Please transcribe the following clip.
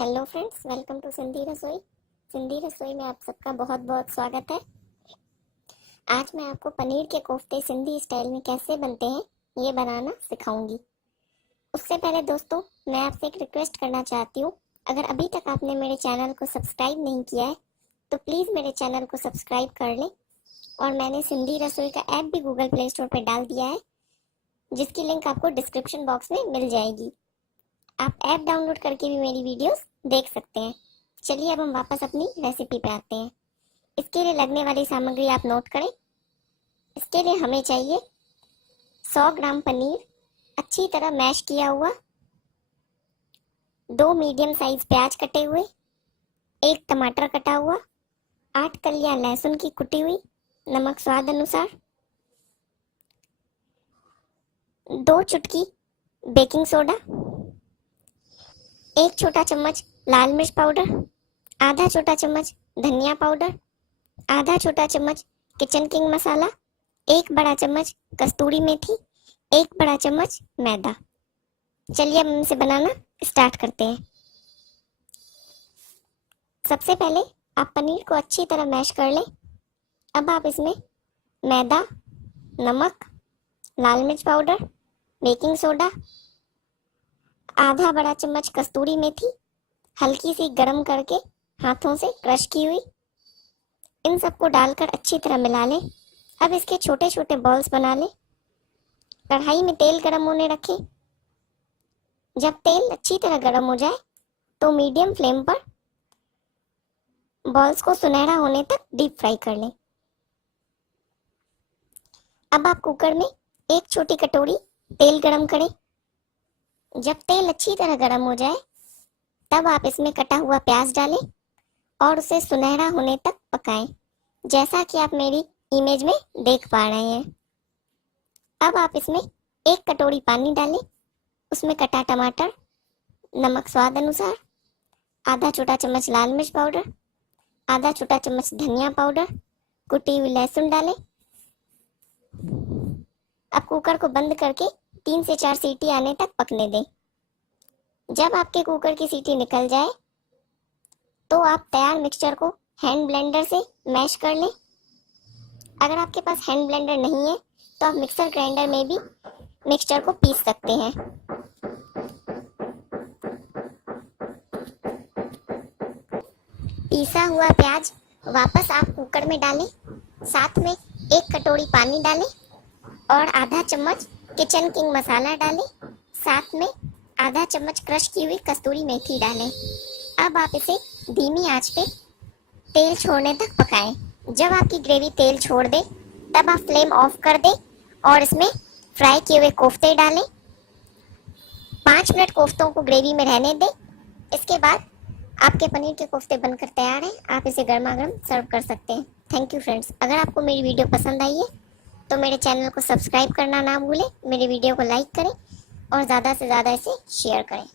Hello friends, welcome to Sindhi Rasoi. Sindhi रसोई में आप सबका बहुत बहुत स्वागत है। आज मैं आपको पनीर के कोफ्ते सिंधी स्टाइल में कैसे बनते हैं ये बनाना सिखाऊंगी। उससे पहले दोस्तों, मैं आपसे एक रिक्वेस्ट करना चाहती हूँ। अगर अभी तक आपने मेरे चैनल को सब्सक्राइब नहीं किया है तो प्लीज़ मेरे चैनल को सब्सक्राइब कर लें। और मैंने सिंधी रसोई का ऐप भी गूगल प्ले स्टोर पर डाल दिया है, जिसकी लिंक आपको डिस्क्रिप्शन बॉक्स में मिल जाएगी। आप ऐप डाउनलोड करके भी मेरी वीडियोस देख सकते हैं। चलिए अब हम वापस अपनी रेसिपी पे आते हैं। इसके लिए लगने वाली सामग्री आप नोट करें। इसके लिए हमें चाहिए 100 ग्राम पनीर, अच्छी तरह मैश किया हुआ, 2 मीडियम साइज प्याज कटे हुए, 1 टमाटर कटा हुआ, 8 कलियां लहसुन की कुटी हुई, नमक स्वाद अनुसार, 2 चुटकी बेकिंग सोडा, 1 छोटा चम्मच लाल मिर्च पाउडर, आधा छोटा चम्मच धनिया पाउडर, आधा छोटा चम्मच किचन किंग मसाला, 1 बड़ा चम्मच कस्तूरी मेथी, 1 बड़ा चम्मच मैदा। चलिए अब हम इसे बनाना स्टार्ट करते हैं। सबसे पहले आप पनीर को अच्छी तरह मैश कर लें। अब आप इसमें मैदा, नमक, लाल मिर्च पाउडर, बेकिंग सोडा, आधा बड़ा चम्मच कस्तूरी मेथी, हल्की सी गरम करके हाथों से क्रश की हुई, इन सबको डालकर अच्छी तरह मिला लें। अब इसके छोटे छोटे बॉल्स बना लें। कढ़ाई में तेल गरम होने रखें। जब तेल अच्छी तरह गरम हो जाए तो मीडियम फ्लेम पर बॉल्स को सुनहरा होने तक डीप फ्राई कर लें। अब आप कुकर में 1 छोटी कटोरी तेल गरम करें। जब तेल अच्छी तरह गरम हो जाए तब आप इसमें कटा हुआ प्याज डालें और उसे सुनहरा होने तक पकाएं, जैसा कि आप मेरी इमेज में देख पा रहे हैं। अब आप इसमें 1 कटोरी पानी डालें, उसमें कटा टमाटर, नमक स्वाद अनुसार, आधा छोटा चम्मच लाल मिर्च पाउडर, आधा छोटा चम्मच धनिया पाउडर, कुटी हुई लहसुन डालें। अब कुकर को बंद करके 3 से 4 सीटी आने तक पकने दें। जब आपके कुकर की सीटी निकल जाए तो आप तैयार मिक्सचर को हैंड ब्लेंडर से मैश कर लें। अगर आपके पास हैंड ब्लेंडर नहीं है तो आप मिक्सर ग्राइंडर में भी मिक्सचर को पीस सकते हैं। पीसा हुआ प्याज वापस आप कुकर में डालें, साथ में 1 कटोरी पानी डालें और आधा चम्मच किचन किंग मसाला डालें, साथ में आधा चम्मच क्रश की हुई कस्तूरी मेथी डालें। अब आप इसे धीमी आंच पे तेल छोड़ने तक पकाएं। जब आपकी ग्रेवी तेल छोड़ दे तब आप फ्लेम ऑफ कर दें और इसमें फ्राई किए हुए कोफ्ते डालें। 5 मिनट कोफ्तों को ग्रेवी में रहने दें। इसके बाद आपके पनीर के कोफ्ते बनकर तैयार हैं। आप इसे गर्मा गर्म सर्व कर सकते हैं। Thank you friends. अगर आपको मेरी वीडियो पसंद आई है तो मेरे चैनल को सब्सक्राइब करना ना भूलें, मेरे वीडियो को लाइक करें और ज़्यादा से ज़्यादा इसे शेयर करें।